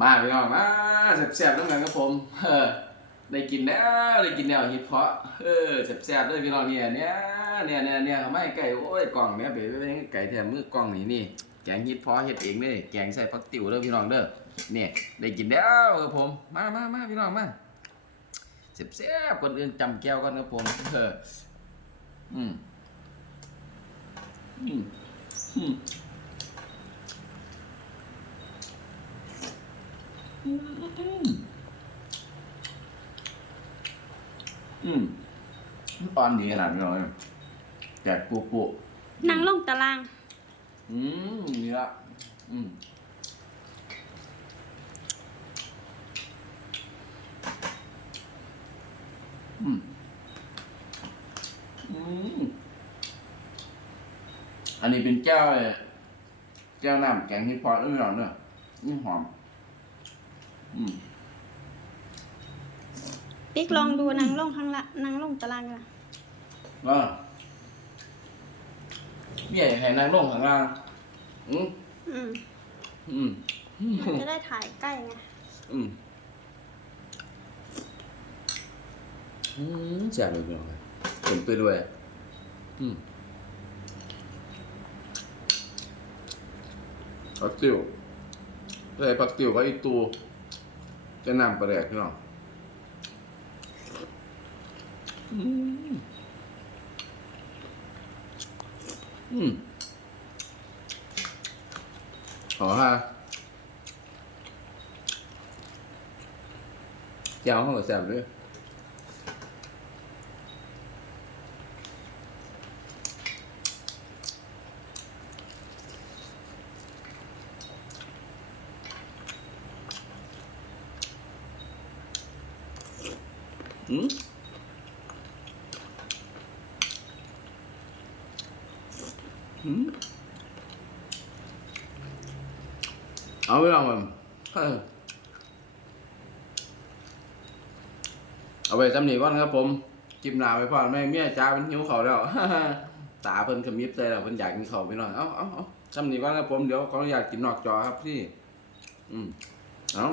มาพี่น้องมาแซ่บๆต้องกันครับผมเออได้กินแล้วได้กินแนวฮิตเพาะเออแซ่บๆด้วยพี่น้องเนี่ยเนี่ยเนี่ยเนี่ยเนี่ยไม่ไก่โอ้ยกล่องเนี่ยเบ๋ไปไก่แถมมือกล่องนี่นี่แกงฮิตเพาะเฮ็ดเองเลยแกงใส่ผักติ๋วเด้อพี่น้องเด้อเนี่ยได้กินแล้วครับผมมามามาพี่น้องมาแซ่บๆคนอื่นจำแก้วกันครับผมเอออืม อืมอืมตอนดีขนาดนี้เลยแจกปูปูนั่งลงตาราง อืมนี่ละอืมอืมอืมอันนี้เป็นแก้วเลยแก้วน้ำแกงฮิปพอตด้วยหรอเนอะนี่หอมอืม ปิ๊กลองดูนั่งลงข้างละนั่งลงตารางกันล่ะก็เมียให้นางลงข้างล่างอืมอืมอืมมันจะได้ถ่ายใกล้ไงอืมอืมแซ่บเลยพี่น้องเห็นไปด้วยอืมผักติ๋วใส่ผักติ๋วไว้อีกตัว จะนำประแดกพี่น้องอืมอืมขอฮะยาเข้ากับแซ่บด้วย อืมอืมเอาไปลองมันเอาไปจำหนีก่อนครับผมจิบหนาไปพ่อแม่เมียจ้าเป็นหิวเขาแล้วตาเพิ่นขมิบใจแล้วเพิ่นอยากกินเขาไปหน่อยเอ้าเอาเอาจำหนีก่อนครับผมเดี๋ยวขออนุญาตกินนอกจอครับพี่ อืมเอ้า